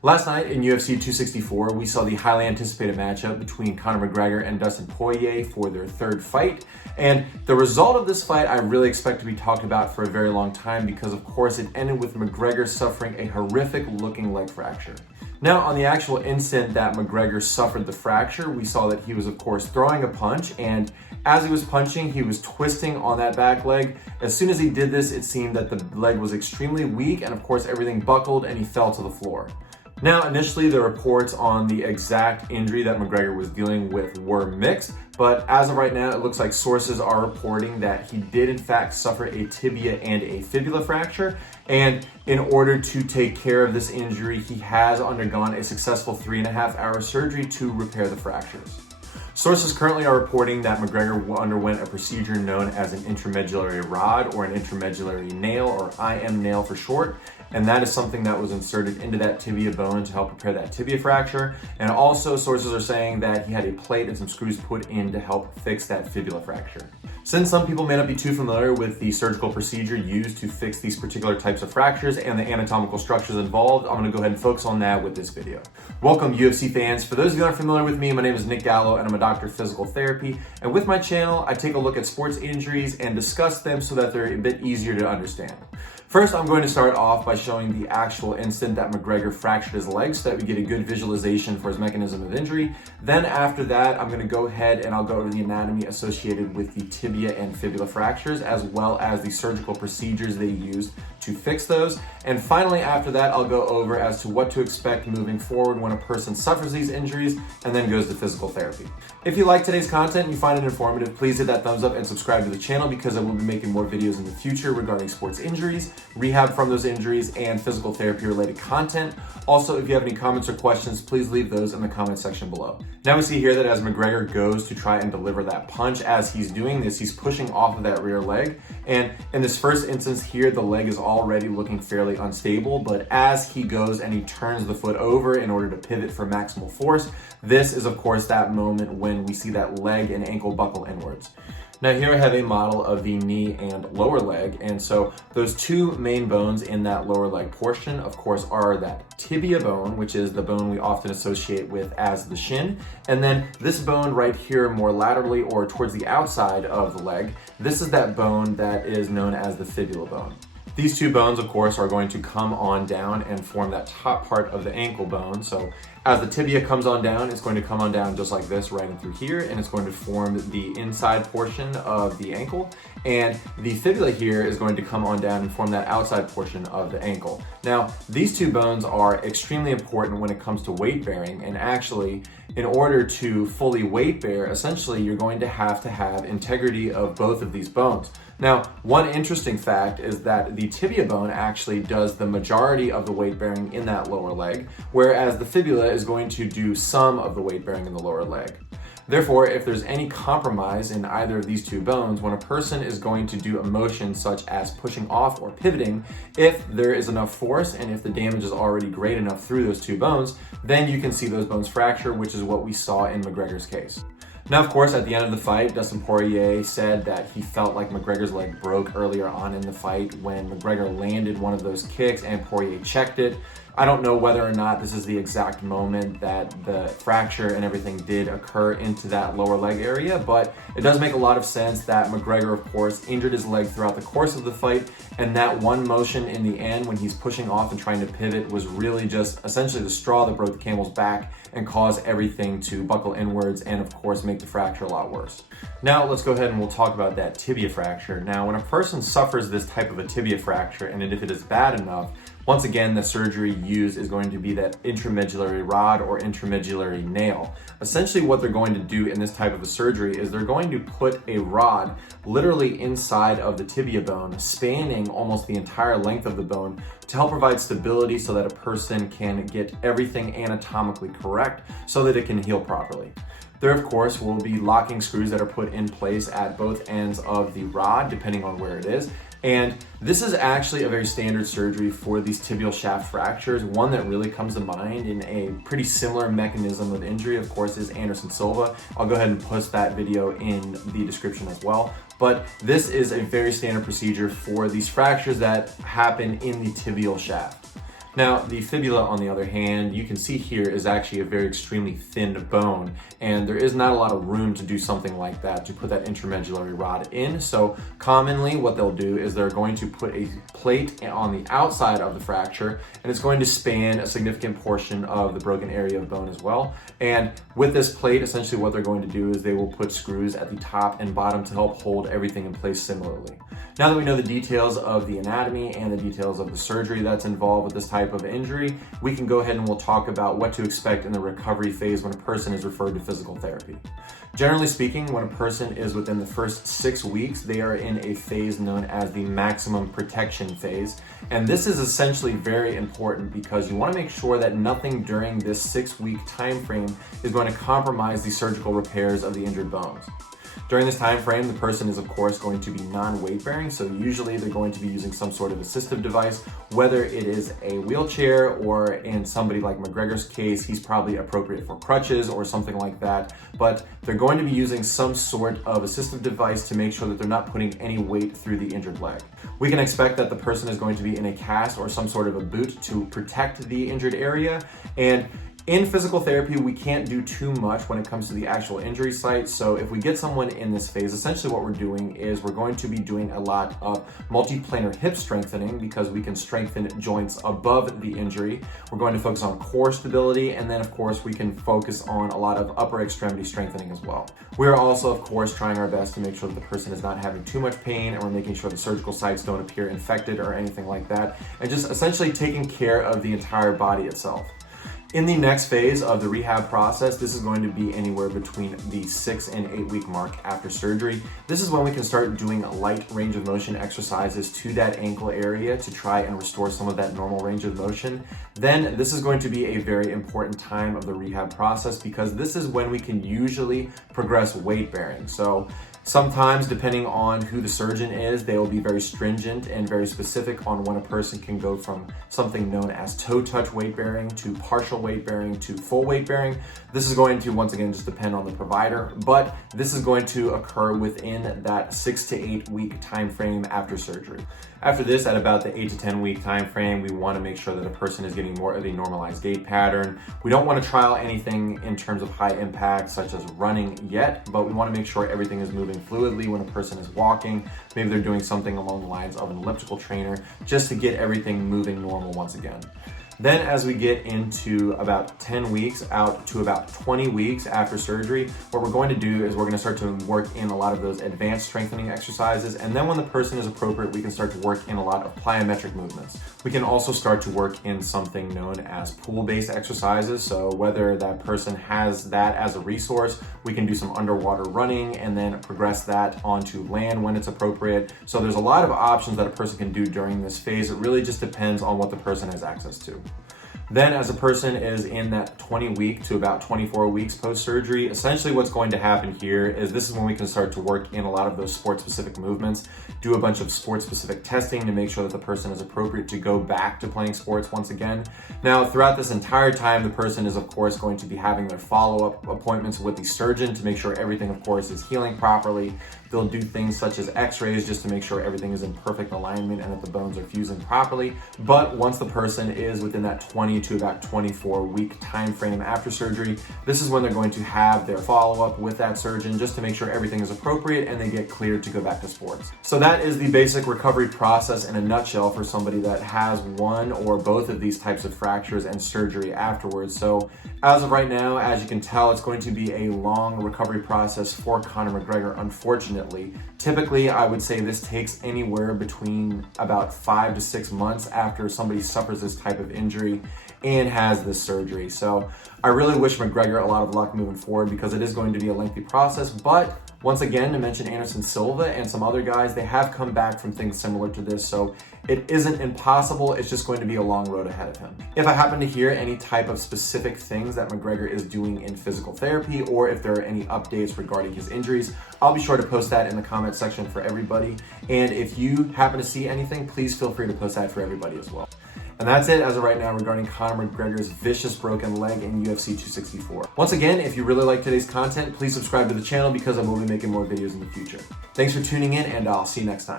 Last night in UFC 264, we saw the highly anticipated matchup between Conor McGregor and Dustin Poirier for their third fight. And the result of this fight I really expect to be talked about for a very long time because, of course, it ended with McGregor suffering a horrific looking leg fracture. Now, on the actual instant that McGregor suffered the fracture, we saw that he was, of course, throwing a punch, and as he was punching, he was twisting on that back leg. As soon as he did this, it seemed that the leg was extremely weak, and of course, everything buckled and he fell to the floor. Now, initially, the reports on the exact injury that McGregor was dealing with were mixed, but as of right now, it looks like sources are reporting that he did in fact suffer a tibia and a fibula fracture, and in order to take care of this injury, he has undergone a successful 3.5-hour surgery to repair the fractures. Sources currently are reporting that McGregor underwent a procedure known as an intramedullary rod or an intramedullary nail, or IM nail for short, and that is something that was inserted into that tibia bone to help repair that tibia fracture. And also sources are saying that he had a plate and some screws put in to help fix that fibula fracture. Since some people may not be too familiar with the surgical procedure used to fix these particular types of fractures and the anatomical structures involved, I'm going to go ahead and focus on that with this video. Welcome, UFC fans. For those of you that aren't familiar with me, my name is Nick Gallo and I'm a doctor of physical therapy. And with my channel, I take a look at sports injuries and discuss them so that they're a bit easier to understand. First, I'm going to start off by showing the actual instant that McGregor fractured his leg so that we get a good visualization for his mechanism of injury. Then after that, I'm going to go ahead and I'll go over the anatomy associated with the tibia and fibula fractures, as well as the surgical procedures they used to fix those. And finally, after that, I'll go over as to what to expect moving forward when a person suffers these injuries and then goes to physical therapy. If you like today's content and you find it informative, please hit that thumbs up and subscribe to the channel because I will be making more videos in the future regarding sports injuries, rehab from those injuries, and physical therapy related content. Also, if you have any comments or questions, please leave those in the comment section below. Now we see here that as McGregor goes to try and deliver that punch, as he's doing this, he's pushing off of that rear leg. And in this first instance here, the leg is already looking fairly unstable, but as he goes and he turns the foot over in order to pivot for maximal force, this is of course that moment when we see that leg and ankle buckle inwards. Now here I have a model of the knee and lower leg, and so those two main bones in that lower leg portion, of course, are that tibia bone, which is the bone we often associate with as the shin, and then this bone right here more laterally or towards the outside of the leg, this is that bone that is known as the fibula bone. These two bones, of course, are going to come on down and form that top part of the ankle bone. So as the tibia comes on down, it's going to come on down just like this, right in through here, and it's going to form the inside portion of the ankle. And the fibula here is going to come on down and form that outside portion of the ankle. Now, these two bones are extremely important when it comes to weight bearing, and actually, in order to fully weight bear, essentially, you're going to have integrity of both of these bones. Now, one interesting fact is that the tibia bone actually does the majority of the weight bearing in that lower leg, whereas the fibula is going to do some of the weight bearing in the lower leg. Therefore, if there's any compromise in either of these two bones, when a person is going to do a motion such as pushing off or pivoting, if there is enough force and if the damage is already great enough through those two bones, then you can see those bones fracture, which is what we saw in McGregor's case. Now, of course, at the end of the fight, Dustin Poirier said that he felt like McGregor's leg broke earlier on in the fight when McGregor landed one of those kicks and Poirier checked it. I don't know whether or not this is the exact moment that the fracture and everything did occur into that lower leg area, but it does make a lot of sense that McGregor, of course, injured his leg throughout the course of the fight, and that one motion in the end when he's pushing off and trying to pivot was really just essentially the straw that broke the camel's back and caused everything to buckle inwards and, of course, make the fracture a lot worse. Now, let's go ahead and we'll talk about that tibia fracture. Now, when a person suffers this type of a tibia fracture, and if it is bad enough, once again, the surgery used is going to be that intramedullary rod or intramedullary nail. Essentially what they're going to do in this type of a surgery is they're going to put a rod literally inside of the tibia bone, spanning almost the entire length of the bone to help provide stability so that a person can get everything anatomically correct so that it can heal properly. There, of course, will be locking screws that are put in place at both ends of the rod, depending on where it is. And this is actually a very standard surgery for these tibial shaft fractures. One that really comes to mind in a pretty similar mechanism of injury, of course, is Anderson Silva. I'll go ahead and post that video in the description as well. But this is a very standard procedure for these fractures that happen in the tibial shaft. Now, the fibula, on the other hand, you can see here is actually a very extremely thin bone, and there is not a lot of room to do something like that, to put that intramedullary rod in. So commonly what they'll do is they're going to put a plate on the outside of the fracture, and it's going to span a significant portion of the broken area of bone as well. And with this plate, essentially what they're going to do is they will put screws at the top and bottom to help hold everything in place similarly. Now that we know the details of the anatomy and the details of the surgery that's involved with this type of injury, we can go ahead and we'll talk about what to expect in the recovery phase when a person is referred to physical therapy. Generally speaking, when a person is within the first 6 weeks, they are in a phase known as the maximum protection phase. And this is essentially very important because you want to make sure that nothing during this 6-week time frame is going to compromise the surgical repairs of the injured bones. During this time frame, the person is of course going to be non-weight bearing, so usually they're going to be using some sort of assistive device, whether it is a wheelchair or in somebody like McGregor's case, he's probably appropriate for crutches or something like that, but they're going to be using some sort of assistive device to make sure that they're not putting any weight through the injured leg. We can expect that the person is going to be in a cast or some sort of a boot to protect the injured area, and in physical therapy, we can't do too much when it comes to the actual injury site. So if we get someone in this phase, essentially what we're doing is we're going to be doing a lot of multiplanar hip strengthening because we can strengthen joints above the injury. We're going to focus on core stability, and then of course we can focus on a lot of upper extremity strengthening as well. We are also of course trying our best to make sure that the person is not having too much pain, and we're making sure the surgical sites don't appear infected or anything like that, and just essentially taking care of the entire body itself. In the next phase of the rehab process, this is going to be anywhere between the 6 and 8 week mark after surgery. This is when we can start doing light range of motion exercises to that ankle area to try and restore some of that normal range of motion. Then this is going to be a very important time of the rehab process because this is when we can usually progress weight bearing. So sometimes, depending on who the surgeon is, they will be very stringent and very specific on when a person can go from something known as toe touch weight bearing to partial weight bearing to full weight bearing. This is going to, once again, just depend on the provider, but this is going to occur within that 6 to 8 week time frame after surgery. After this, at about the 8 to 10 week time frame, we want to make sure that a person is getting more of a normalized gait pattern. We don't want to trial anything in terms of high impact, such as running yet, but we want to make sure everything is moving fluidly when a person is walking. Maybe they're doing something along the lines of an elliptical trainer just to get everything moving normal once again. Then as we get into about 10 weeks out to about 20 weeks after surgery, what we're going to do is we're going to start to work in a lot of those advanced strengthening exercises. And then when the person is appropriate, we can start to work in a lot of plyometric movements. We can also start to work in something known as pool-based exercises. So whether that person has that as a resource, we can do some underwater running and then progress that onto land when it's appropriate. So there's a lot of options that a person can do during this phase. It really just depends on what the person has access to. Then as a person is in that 20 week to about 24 weeks post-surgery, essentially what's going to happen here is this is when we can start to work in a lot of those sport-specific movements, do a bunch of sport-specific testing to make sure that the person is appropriate to go back to playing sports once again. Now, throughout this entire time, the person is of course going to be having their follow-up appointments with the surgeon to make sure everything of course is healing properly. They'll do things such as x-rays just to make sure everything is in perfect alignment and that the bones are fusing properly. But once the person is within that 20 to about 24 week time frame after surgery, this is when they're going to have their follow-up with that surgeon just to make sure everything is appropriate and they get cleared to go back to sports. So that is the basic recovery process in a nutshell for somebody that has one or both of these types of fractures and surgery afterwards. So as of right now, as you can tell, it's going to be a long recovery process for Conor McGregor, unfortunately. Typically, I would say this takes anywhere between about 5 to 6 months after somebody suffers this type of injury and has this surgery. So I really wish McGregor a lot of luck moving forward because it is going to be a lengthy process. But once again, to mention Anderson Silva and some other guys, they have come back from things similar to this. So it isn't impossible. It's just going to be a long road ahead of him. If I happen to hear any type of specific things that McGregor is doing in physical therapy, or if there are any updates regarding his injuries, I'll be sure to post that in the comment section for everybody. And if you happen to see anything, please feel free to post that for everybody as well. And that's it as of right now regarding Conor McGregor's vicious broken leg in UFC 264. Once again, if you really like today's content, please subscribe to the channel because I will be making more videos in the future. Thanks for tuning in, and I'll see you next time.